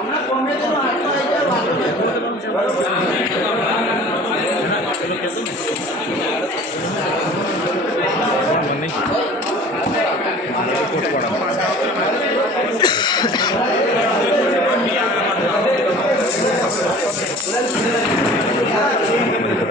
আমরা কমে যেন হালকা হয়ে যায়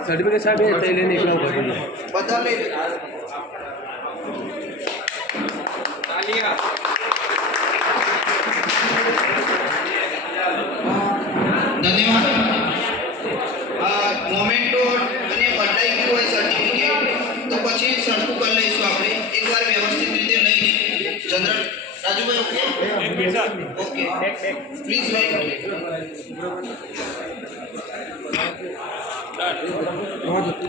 સર્ટિફિકેટ સાહેબ એ તઈ લઈને એકલા ઉભા થઈ જાય બધા લઈ લે રાજુભાઈ ઓકે એક minute sir okay please wait done